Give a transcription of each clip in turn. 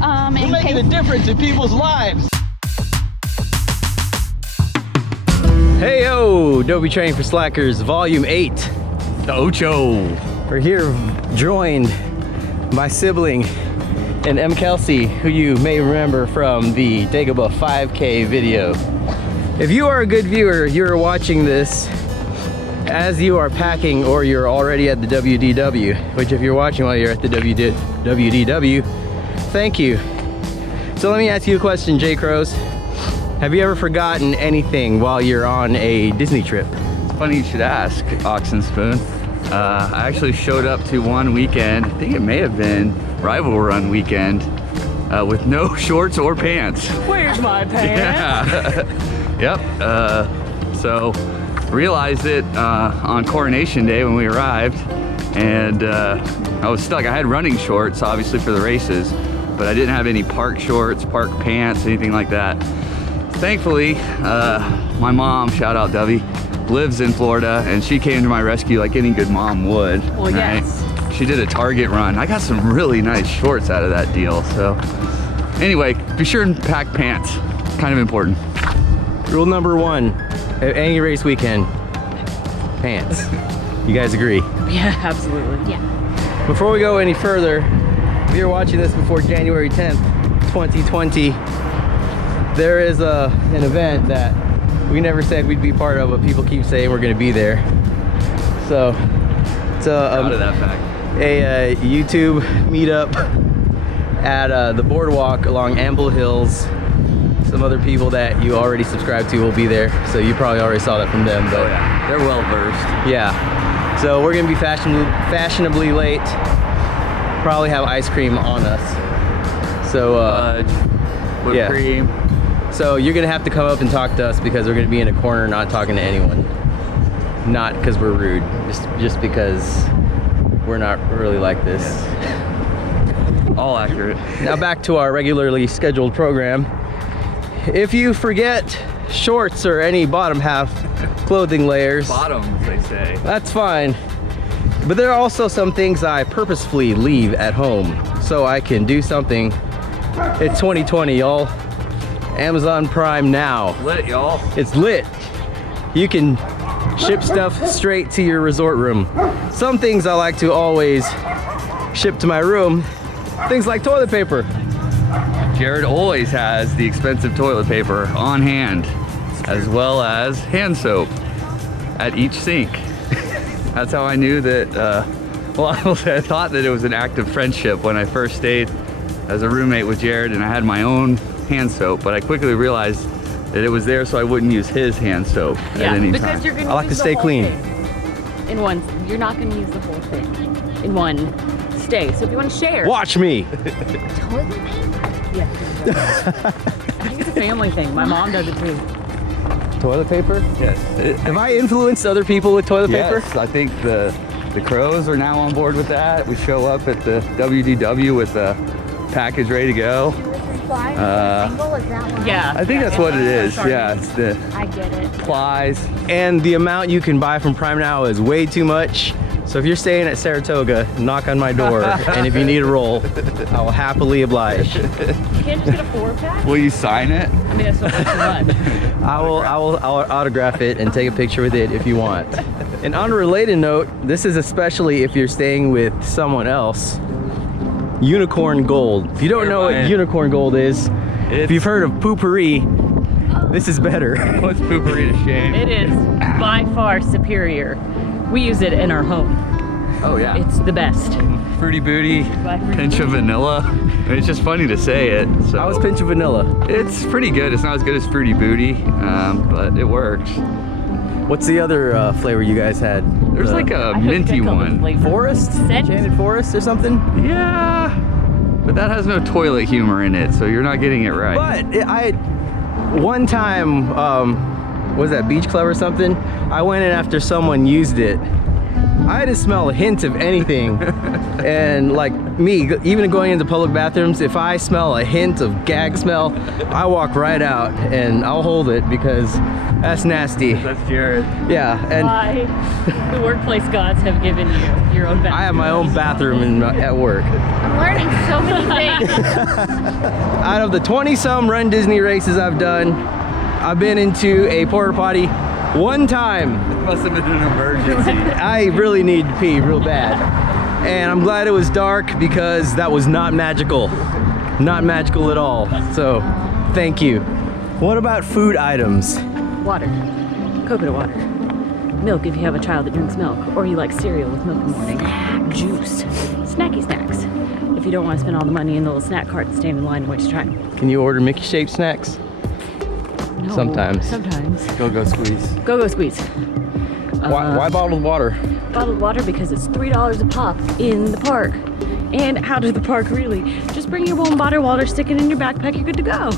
We're making a difference in people's lives. Hey yo, Dopey Training for Slackers, Volume 8, the Ocho. We're here joined by sibling and M. Kelsey, who you may remember from the Dagobah 5K video. If you are a good viewer, you're watching this as you are packing or you're already at the WDW, which if you're watching while you're at the WDW, thank you. So let me ask you a question, J. Crows. Have you ever forgotten anything while you're on a Disney trip? It's funny you should ask, Ox and Spoon. I actually showed up to one weekend, I think it may have been Rival Run weekend, with no shorts or pants. Where's my pants? Yeah. Yep. So realized it on Coronation Day when we arrived, and I was stuck. I had running shorts, obviously, for the races, but I didn't have any park shorts, park pants, anything like that. Thankfully, my mom, shout out Dovey, lives in Florida, and she came to my rescue like any good mom would. Well, right? yes. She did a Target run. I got some really nice shorts out of that deal. So anyway, be sure and pack pants. Kind of important. Rule number 1, at any race weekend, pants. You guys agree? Yeah, absolutely. Yeah. Before we go any further, if you're watching this before January 10th, 2020, there is an event that we never said we'd be part of, but people keep saying we're gonna be there. So it's Out of that fact. a YouTube meetup at the BoardWalk along Amble Hills. Some other people that you already subscribe to will be there, so you probably already saw that from them. But Oh yeah, they're well versed. yeah, so we're gonna be fashionably late. Probably have ice cream on us. So Whipped yeah. cream. so you're gonna have to come up and talk to us because we're gonna be in a corner not talking to anyone. Not because we're rude, just because we're not really like this. All accurate. Now back to our regularly scheduled program. If you forget shorts or any bottom half clothing layers, Bottoms, they say. that's fine. But there are also some things I purposefully leave at home so I can do something. It's 2020, y'all. Amazon Prime now. Lit, y'all. It's lit. You can ship stuff straight to your resort room. Some things I like to always ship to my room, things like toilet paper. Jared always has the expensive toilet paper on hand, as well as hand soap at each sink. That's how I knew that, well, I thought that it was an act of friendship when I first stayed as a roommate with Jared and I had my own hand soap, but I quickly realized that it was there so I wouldn't use his hand soap at any because time. you're gonna I like use to the stay whole clean. thing in one. You're not gonna use the whole thing in one stay. So if you want to share, Watch me. Toilet paper? yeah. I think it's a family thing. My mom does it too. Toilet paper? Yes. Have I influenced other people with toilet paper? Yes, I think the Crows are now on board with that. We show up at the WDW with a package ready to go. Single, is that one? Yeah. I think that's what it is. Yeah, it's the I get it. plies. And the amount you can buy from Prime now is way too much. So if you're staying at Saratoga, knock on my door, and if you need a roll, I will happily oblige. You can't just get a 4-pack. Will you sign it? I mean, that's not too much. I'll autograph it and take a picture with it if you want. And on a related note, this is especially if you're staying with someone else. Unicorn Gold. If you don't know what Unicorn Gold is, if you've heard of Poopery, this is better. What's poopery to shame? It is by far superior. We use it in our home. Oh yeah. It's the best. Fruity Booty, Fruity pinch of vanilla. It's just funny to say it. So I was pinch of vanilla. it's pretty good. It's not as good as Fruity Booty, but it works. What's the other flavor you guys had? There's like a minty one. Forest? Scent? Enchanted Forest or something? Yeah, but that has no toilet humor in it, so you're not getting it right. But one time, was that Beach Club or something? I went in after someone used it I didn't smell a hint of anything. And like me, even going into public bathrooms, if I smell a hint of gag smell, I walk right out and I'll hold it because that's nasty. That's Jared. Yeah, and Why the workplace gods have given you your own bathroom. I have my own bathroom at work. I'm learning so many things. Out of the 20-some Run Disney races I've done, I've been into a porta potty one time. It must have been an emergency. I really need to pee real bad. And I'm glad it was dark because that was not magical. Not magical at all. So, thank you. What about food items? Water, coconut water, milk if you have a child that drinks milk, or you like cereal with milk in the morning, juice, snacky snacks. If you don't want to spend all the money in the little snack cart and stand in line and waste your time. Can you order Mickey-shaped snacks? No, Sometimes. Sometimes. Go squeeze. Go squeeze. Why bottled water? Bottled water because it's $3 a pop in the park. And how does the park really? Just bring your own bottled water, stick it in your backpack, you're good to go.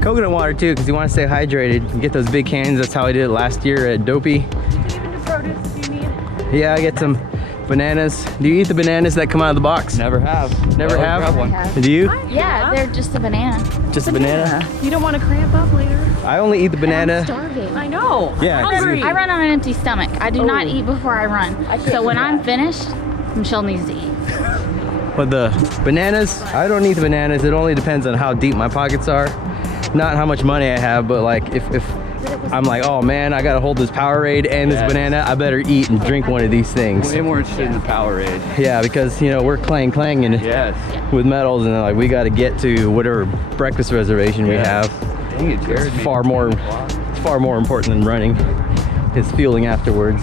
Coconut water too, because you want to stay hydrated. You get those big cans. That's how I did it last year at Dopey. Even the produce if you need. Yeah, I get some bananas. Do you eat the bananas that come out of the box? Never have. Never Always have? grab one. Do you? Yeah, they're just a banana. Just a banana? You don't want to cramp up later. I only eat the I'm banana. starving. I know. Yeah, I'm hungry. I run on an empty stomach. I do not eat before I run. So when I'm finished, Michelle needs to eat. But the bananas, I don't eat the bananas. It only depends on how deep my pockets are. Not how much money I have, but like if I'm like, oh man, I gotta hold this Powerade and this Yes. banana, I better eat and drink one of these things. Way more interested in the Powerade. Yeah, because you know, we're clanging Yes. with medals and like we gotta get to whatever breakfast reservation we have. Dang it, Jared. It's far more important than running. It's fueling afterwards.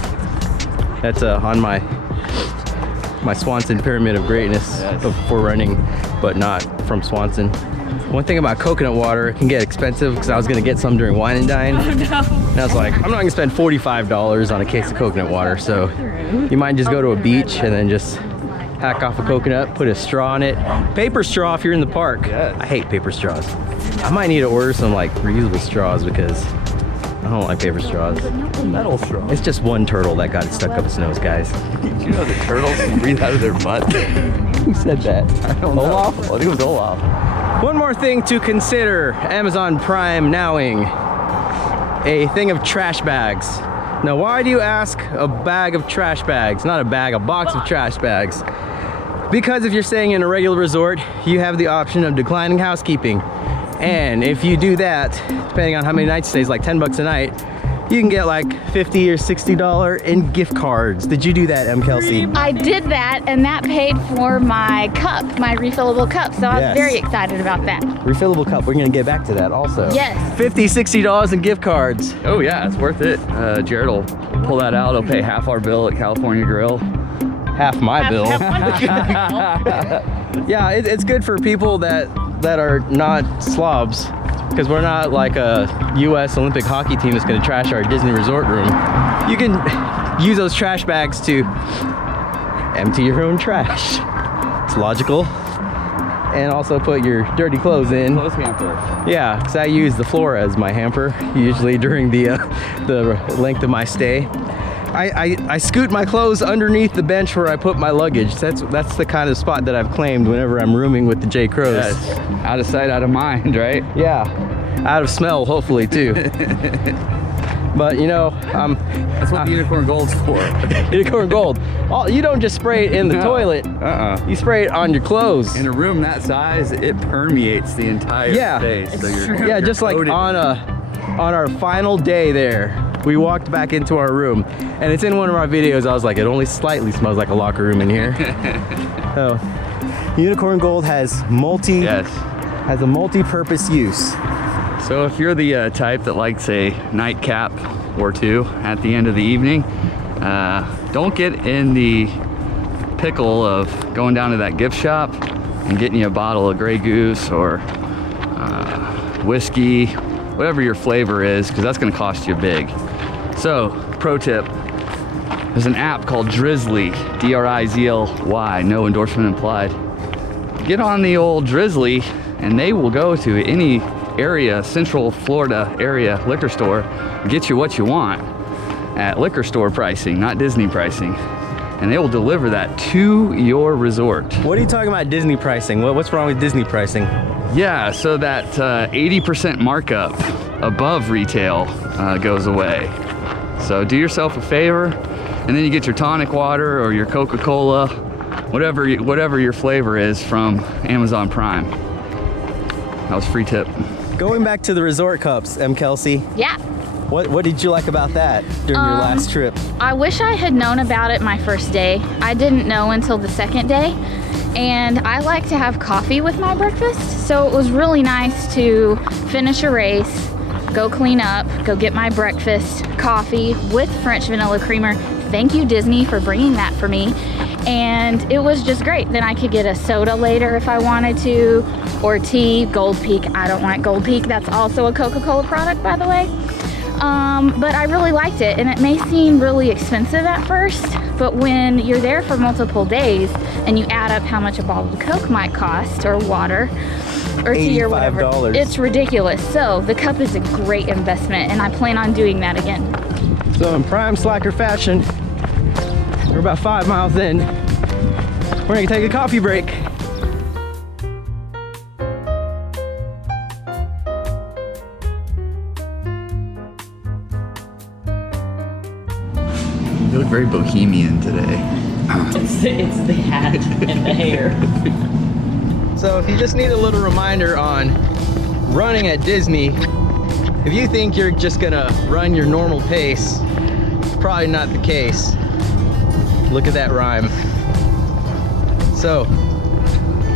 That's on my Swanson pyramid of greatness Yes. for running, but not from Swanson. One thing about coconut water, it can get expensive because I was gonna get some during Wine and Dine. And I was like, I'm not gonna spend $45 on a case of coconut water. So you might just go to a beach and then just hack off a coconut, put a straw in it. Paper straw if you're in the park. Yes. I hate paper straws. I might need to order some like reusable straws because I don't like paper straws. Metal straw. It's just one turtle that got stuck up its nose, guys. Did you know that turtles can breathe out of their butt? Who said that? I don't know. Olaf? I think it was Olaf. One more thing to consider, Amazon Prime nowing, a thing of trash bags. Now, why do you ask a bag of trash bags? Not a bag, a box of trash bags. Because if you're staying in a regular resort, you have the option of declining housekeeping. And if you do that, depending on how many nights you stay, it's like 10 bucks a night, you can get like $50 or $60 in gift cards. Did you do that, M. Kelsey? I did that, and that paid for my cup, my refillable cup. So I was Yes. very excited about that. Refillable cup, we're gonna get back to that also. Yes. $50, $60 in gift cards. Oh yeah, it's worth it. Jared will pull that out. He'll pay half our bill at California Grill. Half my bill. Have Yeah, it's good for people that are not slobs, because we're not like a U.S. Olympic hockey team that's going to trash our Disney resort room. You can use those trash bags to empty your own trash. It's logical. And also put your dirty clothes in. Close hamper. Yeah, because I use the floor as my hamper usually during the length of my stay. I scoot my clothes underneath the bench where I put my luggage. That's the kind of spot that I've claimed whenever I'm rooming with the J. Crows. Yes. Out of sight, out of mind, right? Yeah, out of smell hopefully too. But you know, That's what the unicorn gold's for. unicorn gold. You don't just spray it in the toilet. You spray it on your clothes. In a room that size, it permeates the entire Yeah. space. So Yeah, just like coated. on our final day there, we walked back into our room, and it's in one of our videos. I was like, it only slightly smells like a locker room in here. So, unicorn gold has a multi-purpose use. So if you're the type that likes a nightcap or two at the end of the evening, don't get in the pickle of going down to that gift shop and getting you a bottle of Grey Goose or whiskey, whatever your flavor is, because that's going to cost you big. So, pro tip, there's an app called Drizzly, D-R-I-Z-L-Y, no endorsement implied. Get on the old Drizzly and they will go to any area, Central Florida area liquor store, and get you what you want. at liquor store pricing, not Disney pricing. And they will deliver that to your resort. What are you talking about Disney pricing? What's wrong with Disney pricing? Yeah, so that 80% markup above retail goes away. So do yourself a favor, and then you get your tonic water or your Coca-Cola, whatever your flavor is from Amazon Prime. That was free tip. Going back to the resort cups, Kelsey. Yeah. What did you like about that during your last trip? I wish I had known about it my first day. I didn't know until the second day. And I like to have coffee with my breakfast. So it was really nice to finish a race, go clean up, go get my breakfast, coffee with French vanilla creamer. Thank you, Disney, for bringing that for me. And it was just great. Then I could get a soda later if I wanted to, or tea, Gold Peak. I don't like Gold Peak. That's also a Coca-Cola product, by the way. But I really liked it, and it may seem really expensive at first, but when you're there for multiple days and you add up how much a bottle of Coke might cost, or water, or tea or whatever, $85. it's ridiculous. So the cup is a great investment, and I plan on doing that again. So in prime slacker fashion, we're about 5 miles in. We're gonna take a coffee break. You look very bohemian today. It's the hat and the hair. So if you just need a little reminder on running at Disney, if you think you're just gonna run your normal pace, it's probably not the case. Look at that rhyme. So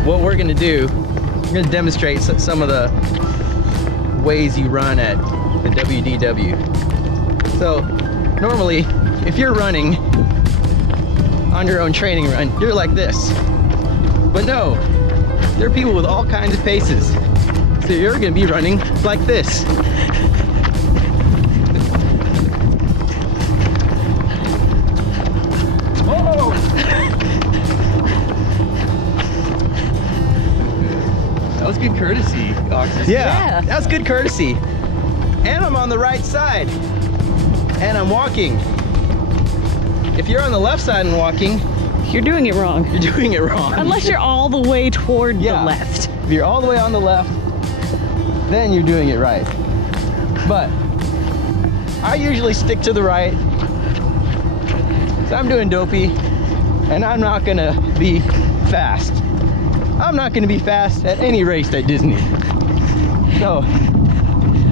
what we're gonna do, we're gonna demonstrate some of the ways you run at the WDW. So normally, if you're running on your own training run, you're like this. But no, there are people with all kinds of paces. So you're gonna be running like this. Oh! That was good courtesy, Oxus. Yeah, that's good courtesy. And I'm on the right side. And I'm walking. If you're on the left side and walking, You're doing it wrong. you're doing it wrong. Unless you're all the way toward the Yeah. left. If you're all the way on the left, then you're doing it right. But I usually stick to the right. So I'm doing Dopey, and I'm not gonna be fast. I'm not gonna be fast at any race at Disney. So,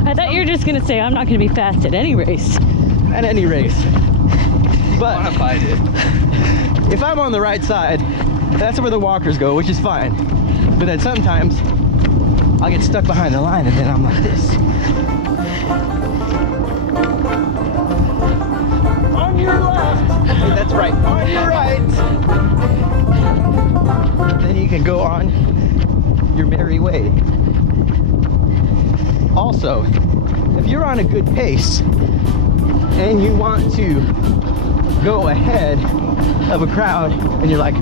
I thought you were just gonna say I'm not gonna be fast at any race. at any race. But Quantified it. if I'm on the right side, that's where the walkers go, which is fine. But then sometimes I'll get stuck behind the line and then I'm like this. On your left. Okay, that's right. On your right. Then you can go on your merry way. Also, if you're on a good pace and you want to go ahead of a crowd and you're like,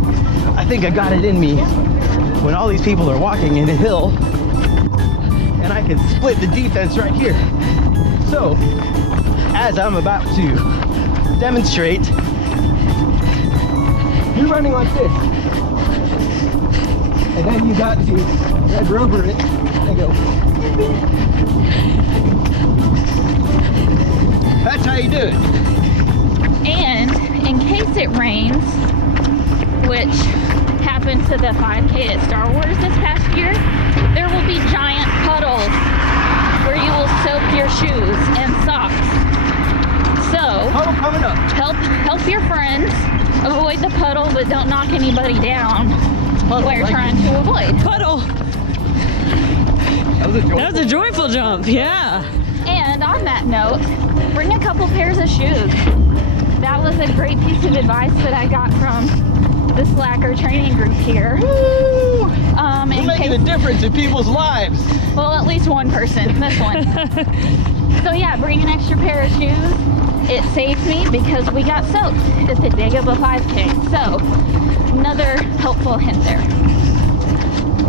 I think I got it in me when all these people are walking in a hill and I can split the defense right here. So, as I'm about to demonstrate, you're running like this. And then you got to Red Rover it and go. That's how you do it. And in case it rains, which happened to the 5K at Star Wars this past year, there will be giant puddles where you will soak your shoes and socks. So Puddle coming up. help your friends avoid the puddle, but don't knock anybody down Puddle, while you're right trying to avoid. Puddle. That was a joyful. That was a joyful jump, yeah. And on that note, bring a couple pairs of shoes. That was a great piece of advice that I got from the Slacker training group here. Woo! We're In making a case, difference in people's lives. well, at least one person, this one. So yeah, bring an extra pair of shoes. It saved me because we got soaked at the day of a 5K. So another helpful hint there.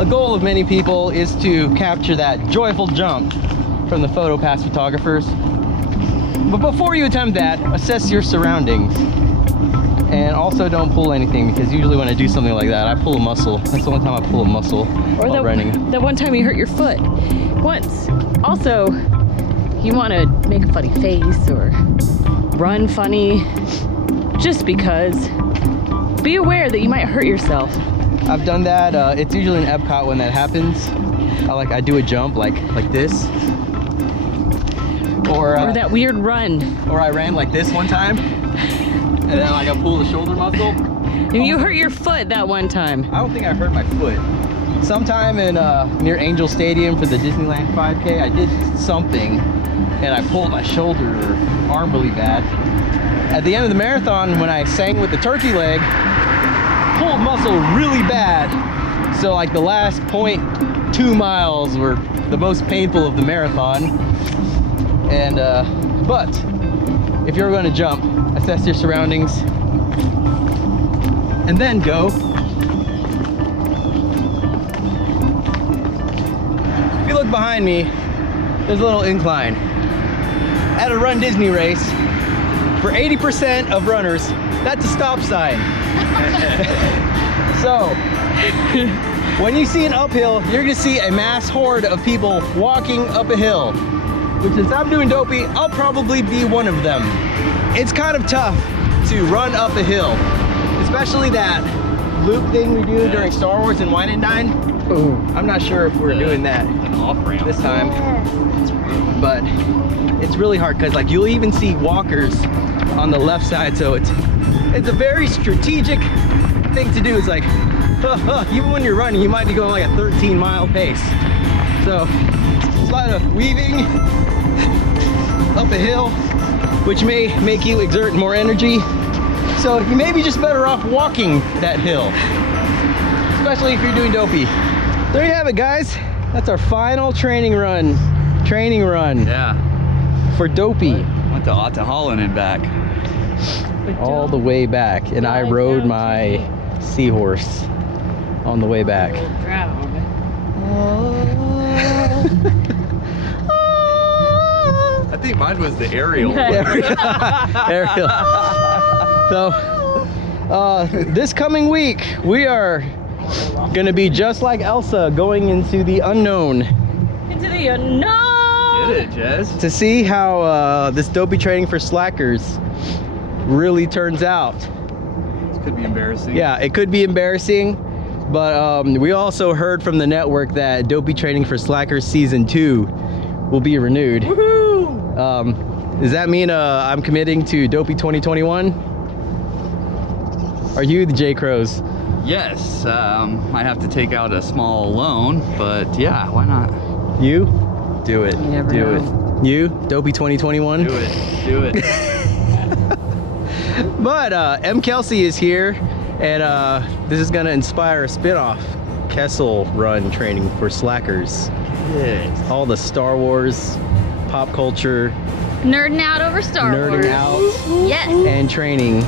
A goal of many people is to capture that joyful jump from the photo pass photographers. But before you attempt that, assess your surroundings. And also don't pull anything, because usually when I do something like that, I pull a muscle. That's the only time I pull a muscle while running. That one time you hurt your foot. Once. Also, you want to make a funny face or run funny just because. Be aware that you might hurt yourself. I've done that. It's usually in Epcot when that happens. I do a jump like this. Or that weird run. Or I ran like this one time. And then I pull the shoulder muscle. And you hurt your foot that one time. I don't think I hurt my foot. Sometime in near Angel Stadium for the Disneyland 5K, I did something and I pulled my shoulder or arm really bad. At the end of the marathon, when I sang with the turkey leg, pulled muscle really bad. So like the last 0.2 miles were the most painful of the marathon. And but if you're going to jump, assess your surroundings and then go. If you look behind me, there's a little incline. At a Run Disney race, for 80% of runners, that's a stop sign. So, when you see an uphill, you're gonna see a mass horde of people walking up a hill. Which, since I'm doing Dopey, I'll probably be one of them. It's kind of tough to run up a hill, especially that loop thing we do during Star Wars and Wine and Dine. Ooh, I'm not sure if we're doing that this time, but it's really hard because like you'll even see walkers on the left side, so it's a very strategic thing to do. It's like even when you're running, you might be going like a 13-mile pace. So it's a lot of weaving up a hill, which may make you exert more energy. So you may be just better off walking that hill, especially if you're doing Dopey. There you have it, guys. That's our final training run. Yeah. For Dopey. Went to Otta Holland and back. All the way back. And I rode my seahorse on the way back. I think mine was the aerial. Ariel. So, this coming week, we are gonna be just like Elsa, going into the unknown. Into the unknown! Get it, Jez? To see how this Dopey training for slackers really turns out. This could be embarrassing. Yeah, it could be embarrassing, but we also heard from the network that Dopey training for slackers season 2 will be renewed. Woohoo! Does that mean I'm committing to Dopey 2021? Are you the J Crows? Yes, might have to take out a small loan, but yeah, why not? You? Do it. You never Do know. it. You? Dopey 2021? Do it. Do it. But M. Kelsey is here, and this is gonna inspire a spin-off Kessel run training for slackers. Yes. All the Star Wars, pop culture, Nerding out over Star Wars. nerding out, Yes. and training.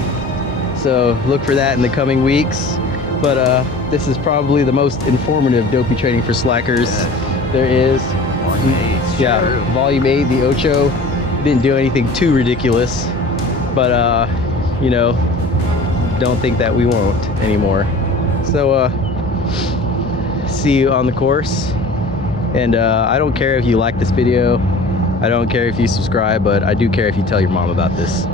So look for that in the coming weeks. But this is probably the most informative Dopey training for slackers there is. Yeah, True. volume 8, the Ocho. Didn't do anything too ridiculous, but you know, don't think that we won't anymore. So see you on the course, and I don't care if you like this video, I don't care if you subscribe, but I do care if you tell your mom about this.